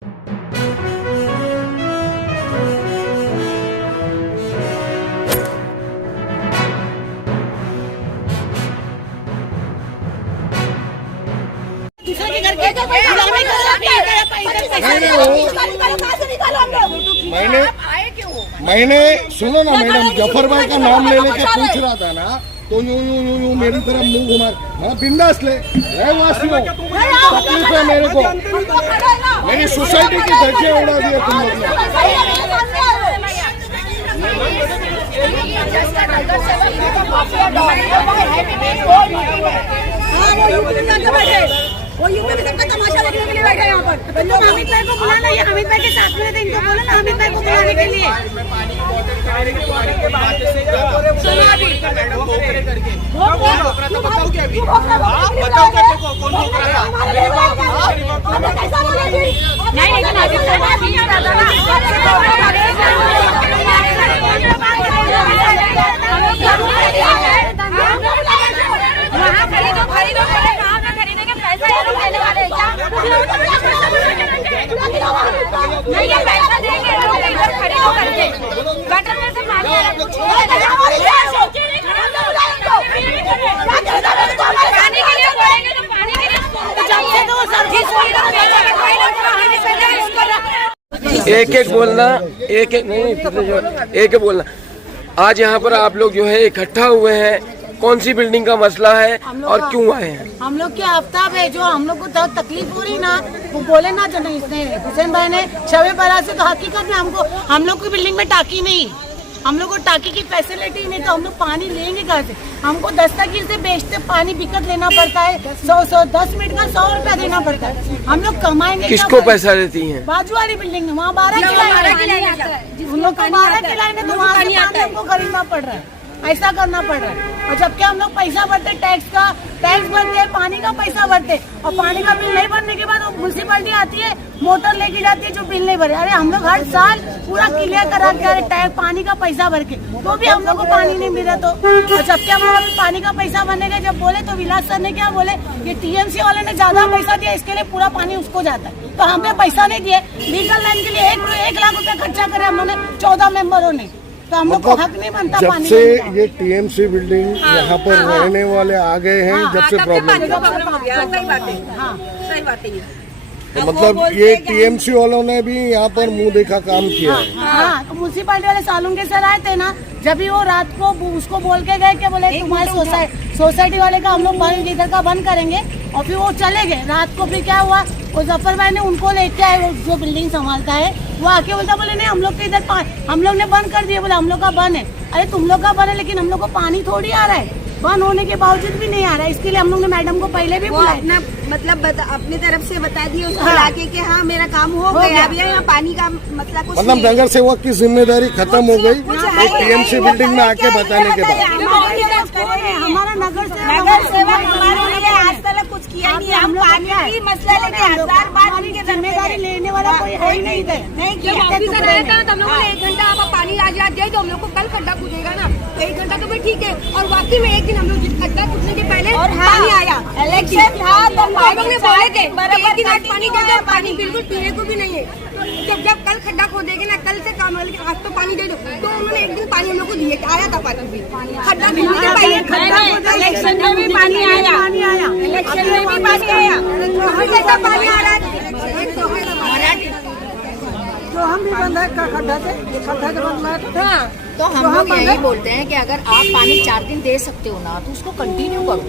मैंने सुनो ना मैडम, जफर भाई का नाम ले लेके पूछ रहा था ना, तो यूं मेरी तरफ मुंह घुमा, मैं बिंदास ले रहवासी हूँ, तकलीफ है मेरे को, मेरी सोसाइटी की धज्जियां उड़ा दी तुम लोग ने। वो यूपी में सबका तमाशा देखने के लिए बैठे यहाँ पर। तो हमीद भाई को बुलाना, ये हमीद भाई के साथ में थे, इनको बोलो ना हमीद भाई को बुलाने के लिए। नहीं ये पैसा देंगे इधर खरीदो करके गटर में से पानी के लिए बोलेंगे तो पानी के लिए जब से तो सर्विस एक एक बोलना, एक एक नहीं एक एक बोलना। आज यहाँ पर आप लोग जो है इकट्ठा हुए हैं, कौन सी बिल्डिंग का मसला है और क्यों आए हैं? हम लोग के आफ्ताब है, जो हम लोग को तकलीफ हो रही ना, वो बोले ना, जो नहीं इसने हुसैन भाई ने शबे बारात से, तो हकीकत में हमको, हम लोग की बिल्डिंग में टाकी नहीं, हम लोग को टाकी की फैसिलिटी नहीं, तो हम लोग पानी लेंगे कहाँ से? हमको दस्तगीर से बेचते पानी बिकट लेना पड़ता है, 10 मिनट का 100 रुपया देना पड़ता है। हम लोग कमाएंगे किसको पैसा देती हैं? बाजू वाली बिल्डिंग में, वहाँ 12 किला है, उन लोग को 12 किला है, तो वहाँ से पानी हमको खरीदना पड़ रहा है, ऐसा करना पड़ रहा है। और जबकि हम लोग पैसा भरते, टैक्स भरते हैं, पानी का पैसा भरते, और पानी का बिल नहीं भरने के बाद म्यूनसिपालिटी आती है, मोटर लेके जाती है जो बिल नहीं भरे। अरे हम लोग हर साल पूरा क्लियर करा के टैक्स पानी का पैसा भर के, तो भी हम लोग को पानी नहीं मिला। तो जबकि हम लोग पानी का पैसा भरने के जब बोले, तो विलास सर ने क्या बोले, ये टीएमसी वाले ने ज्यादा पैसा दिया, इसके लिए पूरा पानी उसको जाता है, तो हमने पैसा नहीं दिए। लीगल लाइन के लिए 1 लाख रुपया खर्चा करे हम लोगों ने, 14 मेंबरों ने, तो हम लोग को हक नहीं बनता जब पानी से ये टीएमसी बिल्डिंग यहाँ पर रहने वाले आ गए हैं, जब से प्रॉब्लम हो गया। सही बात है, हाँ सही बात है। तो मतलब ये टीएमसी वालों ने भी यहाँ पर मुंह देखा काम किया है। हाँ, तो म्यूनसिपालिटी वाले सालुंगे सर आए थे ना, जब भी वो रात को उसको बोल के गए कि बोले तुम्हारे सोसाइटी वाले का हम लोग बंद, इधर का बंद करेंगे, और फिर वो चले गए। रात को फिर क्या हुआ, वो जफर भाई ने उनको लेके आए, वो जो बिल्डिंग संभालता है, वो आके बोलता, बोले नहीं हम लोग के इधर हम लोग ने बंद कर दिया, बोले हम लोग का बंद है। अरे तुम लोग का बंद है, लेकिन हम लोग को पानी थोड़ी आ रहा है, बंद होने के बावजूद भी नहीं आ रहा है। इसके लिए हम लोग ने मैडम को पहले भी बोला, अपना मतलब अपनी तरफ से बता दिए उसको लाके कि हाँ मेरा काम हो गया, अभी यहाँ पानी का मसला कुछ मतलब नगर सेवक की जिम्मेदारी खत्म हो गई टीएमसी बिल्डिंग में आके बताने के बाद। हमारा नगर सेवक हमारे लिए आज तक कुछ किया नहीं, हम पानी की मसला लेके 1000 बार उनकी जिम्मेदारी लेने वाला कोई है ही नहीं। नहीं किया, हम लोग 1 घंटा आप पानी आज दे दो, हम लोग को कल खड्डा कूदेगा ना, तो 1 घंटा तो भी ठीक है। और वाकई में एक दिन हम लोग खड्डा कूदने के पहले पानी आया, इलेक्शन था, तो हम लोग ने बोले थे एक दिन आज पानी दे दो, पानी बिल्कुल पीने को भी नहीं है। जब कल खड्डा खोदेंगे ना, कल से काम है, लेकिन आज तो पानी दे दो, तो उन्होंने एक दिन पानी हम लोग को दिए, आया था पानी भी, खड्डा खोदने के पहले इलेक्शन में भी पानी आया, इलेक्शन में भी पानी आया, हर जगह पानी आ रहा है। जो हम भी बंद है खड्डा से बंद है। तो हम लोग यही बोलते हैं कि अगर आप पानी 4 दिन दे सकते हो ना, तो उसको कंटिन्यू करो।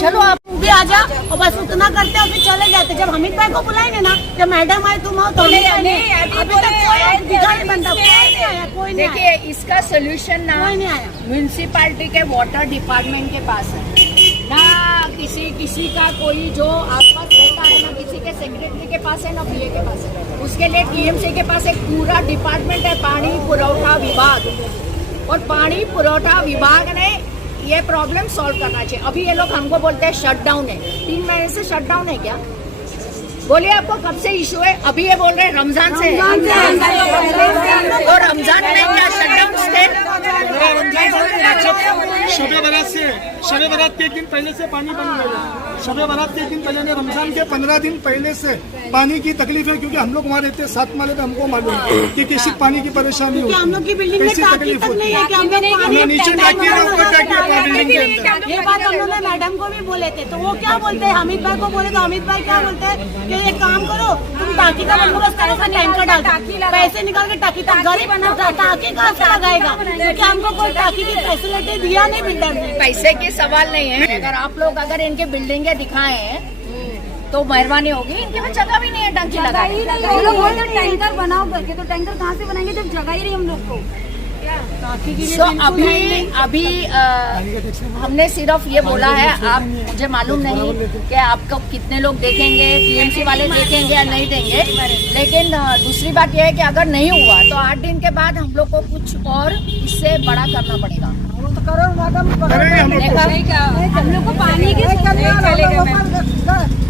चलो आप भी आ जाओ, और बस उतना करते और फिर चले जाते। जब हमीद भाई को बुलाएंगे ना, जब मैडम आए तुम आओ, तो अभी तक कोई दिखाई बनता, कोई नहीं आया। देखिए इसका सोल्यूशन ना कोई नहीं आया, म्यूनसिपालिटी के वाटर डिपार्टमेंट के पास है ना, किसी का कोई जो आसपास रहता है ना, किसी के सेक्रेटरी के पास है ना, पीए के पास है। उसके लिए टीएमसी के पास एक पूरा डिपार्टमेंट है, पानी पुरवठा विभाग, और पानी पुरवठा विभाग ने ये प्रॉब्लम सॉल्व करना चाहिए। अभी ये लोग हमको बोलते हैं शट डाउन है, 3 महीने से शट डाउन है क्या? बोलिए आपको कब से इशू है? अभी ये बोल रहे हैं रमजान से है। तो रमजान में क्या शटडाउन स्टेट? शबे बारात से, शबे बारात के एक दिन पहले से पानी बंद हो गया। शबे बारात के एक दिन पहले, रमजान के 15 दिन पहले से पानी की तकलीफ है, क्योंकि हम लोग वहाँ रहते हैं 7 माले पे, हमको मालूम है कि किसी पानी की परेशानी होती है। हम लोग की बिल्डिंग में कैसी टाकी तकलीफ तक होती नहीं है। है कि हम लोग पानी नीचे टाकी है, ऊपर टाकी है बिल्डिंग के अंदर। ये बात हम लोग ने मैडम को भी बोले थे, तो वो क्या बोलते हैं, हामिद भाई को बोले तो हामिद भाई क्या बोलते हैं कि एक काम करो, तुम टाकी का बंदोबस्त करो, टैंकर डाल दो, पैसे निकाल के टाकी तक गरीब टाकी कहाँ से लगाएगा, क्योंकि हमको कोई टाकी की फैसिलिटी दिया नहीं बिल्डर ने। पैसे की सवाल नहीं है। अगर आप लोग अगर इनके बिल्डिंगें दिखाएं तो मेहरबानी होगी। इनके में जगह भी नहीं है टंकी लगाने। ये लोग बोलते हैं टैंकर बनाओ करके, तो टैंकर कहाँ से बनाएंगे जब जगह ही नहीं हम लोग को। तो अभी हमने सिर्फ ये बोला है, आप मुझे मालूम नहीं कि आपको कितने लोग देखेंगे, टीएमसी वाले देखेंगे या नहीं देंगे, लेकिन दूसरी बात यह है कि अगर नहीं हुआ तो 8 दिन के बाद हम लोग को कुछ और इससे बड़ा करना पड़ेगा। हम लोग को पानी की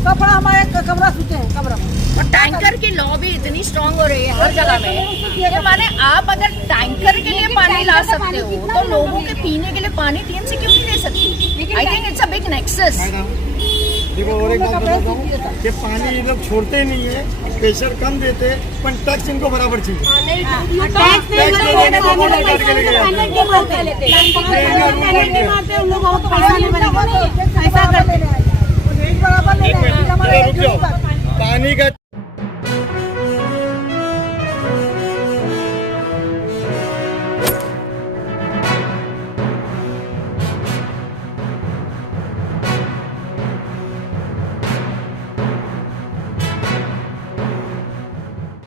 कपड़ा हमारे कमरा सूचे हैं, कमरा और टैंकर की लॉबी इतनी स्ट्रांग हो रही है हर जगह में। ये माने आप अगर टैंकर के लिए पानी ला सकते हो तो लोगों के पीने के लिए पानी टीएमसी क्यों नहीं दे सकती? I think it's a big nexus. देखो और एक बात बताता हूँ कि पानी ये लोग छोड़ते नहीं है, प्रेशर कम देते, पर टैक्स इनको बराबर चाहिए। पानी का